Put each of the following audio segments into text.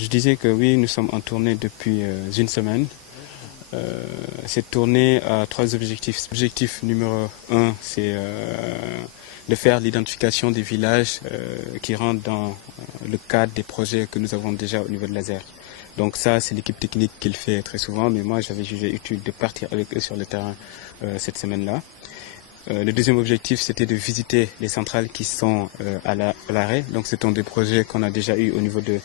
Je disais que oui, nous sommes en tournée depuis une semaine. Cette tournée a trois objectifs. Objectif numéro un, c'est de faire l'identification des villages qui rentrent dans le cadre des projets que nous avons déjà au niveau de l'ASER. Donc ça, c'est l'équipe technique qui le fait très souvent, mais moi j'avais jugé utile de partir avec eux sur le terrain cette semaine-là. Le deuxième objectif, c'était de visiter les centrales qui sont à l'arrêt. Donc ce sont des projets qu'on a déjà eu au niveau de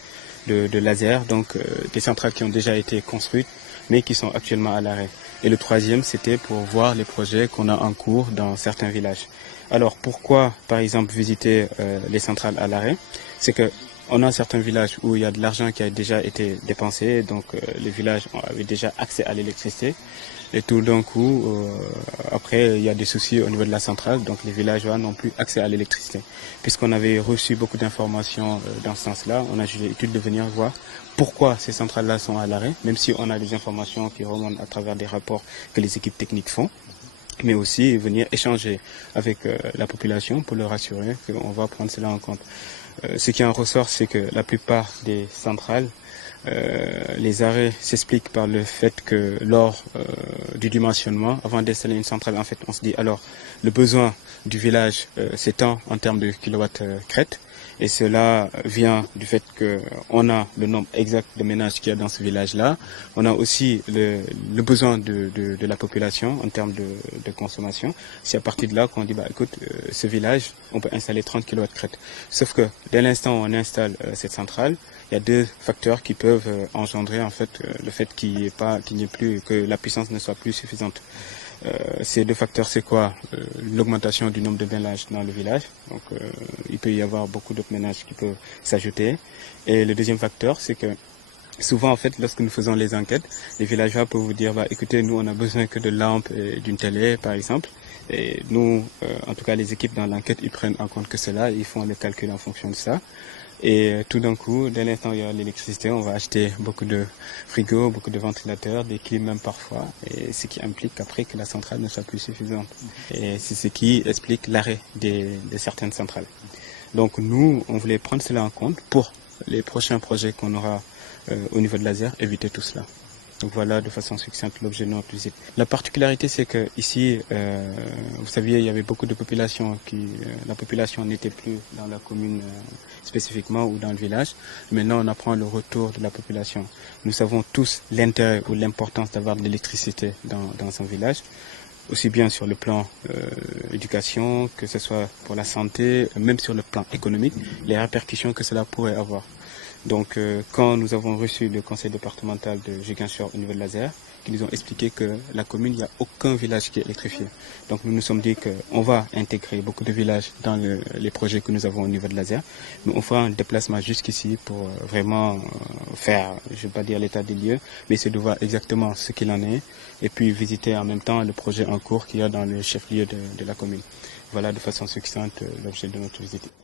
l'ASER, donc des centrales qui ont déjà été construites, mais qui sont actuellement à l'arrêt. Et le troisième, c'était pour voir les projets qu'on a en cours dans certains villages. Alors pourquoi, par exemple, visiter les centrales à l'arrêt? C'est que on a certains villages où il y a de l'argent qui a déjà été dépensé, donc les villages avaient déjà accès à l'électricité. Et tout d'un coup, après, il y a des soucis au niveau de la centrale, donc les villageois n'ont plus accès à l'électricité. Puisqu'on avait reçu beaucoup d'informations dans ce sens-là, on a jugé utile de venir voir pourquoi ces centrales-là sont à l'arrêt, même si on a des informations qui remontent à travers des rapports que les équipes techniques font, mais aussi venir échanger avec la population pour leur assurer qu'on va prendre cela en compte. Ce qui en ressort, c'est que la plupart des centrales, les arrêts s'expliquent par le fait que lors du dimensionnement, avant d'installer une centrale, en fait, on se dit alors le besoin du village s'étend en termes de kilowatts crête. Et cela vient du fait qu'on a le nombre exact de ménages qu'il y a dans ce village-là. On a aussi le besoin de la population en termes de consommation. C'est à partir de là qu'on dit, bah, écoute, ce village, on peut installer 30 kW crête. Sauf que dès l'instant où on installe cette centrale, il y a deux facteurs qui peuvent engendrer en fait le fait qu'il n'y ait plus, que la puissance ne soit plus suffisante. Ces deux facteurs, c'est quoi? L'augmentation du nombre de ménages dans le village. Donc, il peut y avoir beaucoup d'autres ménages qui peuvent s'ajouter. Et le deuxième facteur, c'est que souvent, en fait, lorsque nous faisons les enquêtes, les villageois peuvent vous dire, bah, écoutez, nous, on a besoin que de lampes et d'une télé, par exemple. Et nous, en tout cas, les équipes dans l'enquête, ils prennent en compte que cela, ils font le calcul en fonction de ça. Et tout d'un coup, dès l'instant où il y a l'électricité, on va acheter beaucoup de frigos, beaucoup de ventilateurs, des clim même parfois, et ce qui implique après que la centrale ne soit plus suffisante. Et c'est ce qui explique l'arrêt de certaines centrales. Donc nous, on voulait prendre cela en compte pour les prochains projets qu'on aura au niveau de l'ASER, éviter tout cela. Donc voilà de façon succincte l'objet de notre visite. La particularité, c'est que ici, vous saviez, il y avait beaucoup de population la population n'était plus dans la commune spécifiquement ou dans le village. Maintenant, on apprend le retour de la population. Nous savons tous l'intérêt ou l'importance d'avoir de l'électricité dans un village, aussi bien sur le plan éducation, que ce soit pour la santé, même sur le plan économique, les répercussions que cela pourrait avoir. Donc quand nous avons reçu le conseil départemental de Ziguinchor au niveau de l'ASER, qui nous ont expliqué que la commune, il n'y a aucun village qui est électrifié. Donc nous nous sommes dit qu'on va intégrer beaucoup de villages dans les projets que nous avons au niveau de l'ASER, mais on fera un déplacement jusqu'ici pour vraiment faire, je ne vais pas dire l'état des lieux, mais essayer de voir exactement ce qu'il en est, et puis visiter en même temps le projet en cours qu'il y a dans le chef-lieu de la commune. Voilà de façon succincte l'objet de notre visite.